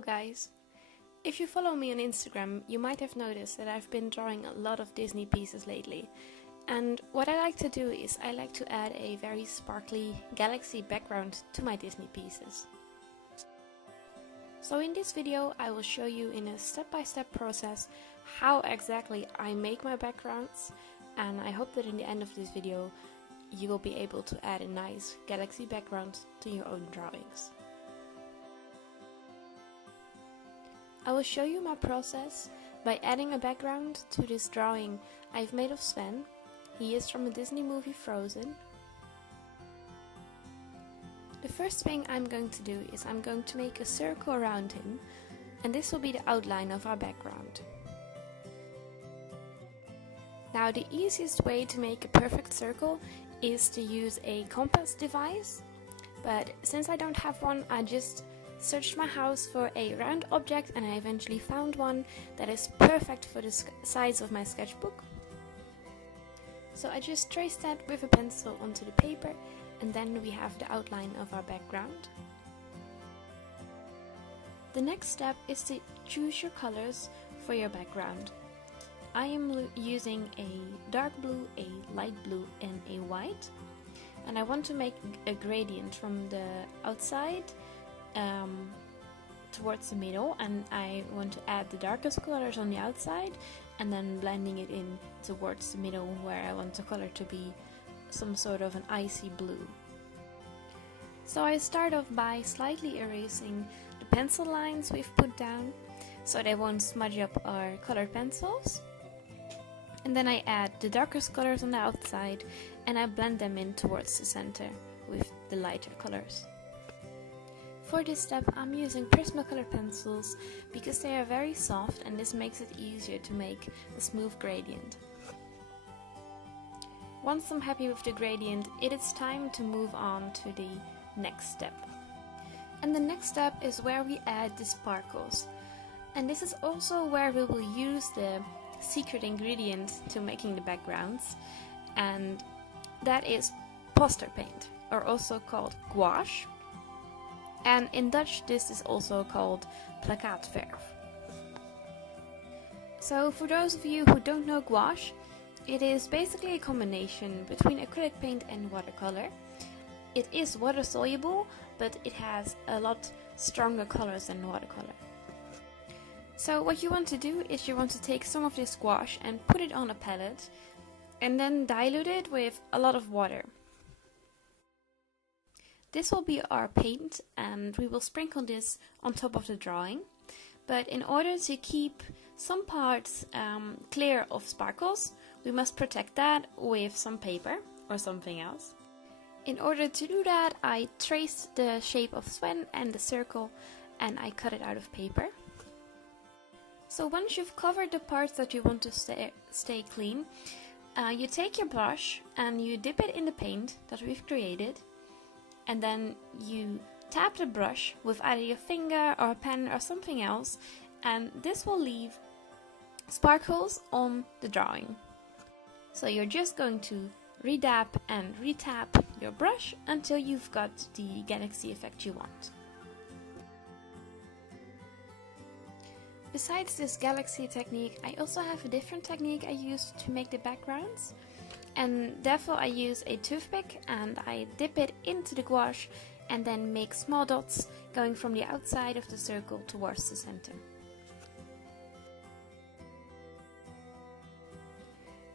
Hello guys! If you follow me on Instagram, you might have noticed that I've been drawing a lot of Disney pieces lately. And what I like to do is I like to add a very sparkly galaxy background to my Disney pieces. So in this video I will show you in a step-by-step process how exactly I make my backgrounds, and I hope that in the end of this video you will be able to add a nice galaxy background to your own drawings. I will show you my process by adding a background to this drawing I've made of Sven. He is from the Disney movie Frozen. The first thing I'm going to do is I'm going to make a circle around him, and this will be the outline of our background. Now the easiest way to make a perfect circle is to use a compass device, but since I don't have one, I just searched my house for a round object and I eventually found one that is perfect for the size of my sketchbook. So I just traced that with a pencil onto the paper, and then we have the outline of our background. The next step is to choose your colors for your background. I am using a dark blue, a light blue and a white, and I want to make a gradient from the outside towards the middle, and I want to add the darkest colors on the outside and then blending it in towards the middle where I want the color to be some sort of an icy blue. So I start off by slightly erasing the pencil lines we've put down so they won't smudge up our colored pencils. And then I add the darkest colors on the outside and I blend them in towards the center with the lighter colors. For this step I'm using Prismacolor pencils because they are very soft and this makes it easier to make a smooth gradient. Once I'm happy with the gradient, it is time to move on to the next step. And the next step is where we add the sparkles. And this is also where we will use the secret ingredient to making the backgrounds, and that is poster paint, or also called gouache. And in Dutch this is also called plakkaatverf. So for those of you who don't know gouache, it is basically a combination between acrylic paint and watercolor. It is water soluble, but it has a lot stronger colors than watercolor. So what you want to do is you want to take some of this gouache and put it on a palette and then dilute it with a lot of water. This will be our paint, and we will sprinkle this on top of the drawing. But in order to keep some parts clear of sparkles, we must protect that with some paper or something else. In order to do that, I traced the shape of Sven and the circle and I cut it out of paper. So once you've covered the parts that you want to stay clean, you take your brush and you dip it in the paint that we've created. And then you tap the brush with either your finger or a pen or something else, and this will leave sparkles on the drawing. So you're just going to redab and retap your brush until you've got the galaxy effect you want. Besides this galaxy technique, I also have a different technique I use to make the backgrounds. And therefore I use a toothpick and I dip it into the gouache and then make small dots going from the outside of the circle towards the center.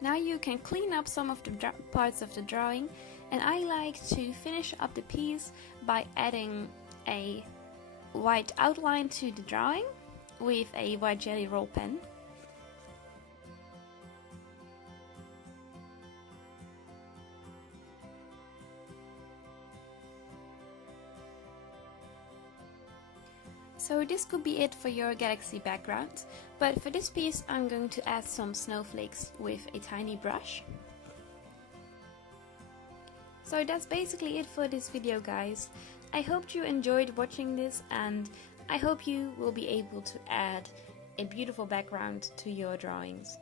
Now you can clean up some of the parts of the drawing, and I like to finish up the piece by adding a white outline to the drawing with a white jellyrol pen. So this could be it for your galaxy background, but for this piece I'm going to add some snowflakes with a tiny brush. So that's basically it for this video, guys. I hope you enjoyed watching this, and I hope you will be able to add a beautiful background to your drawings.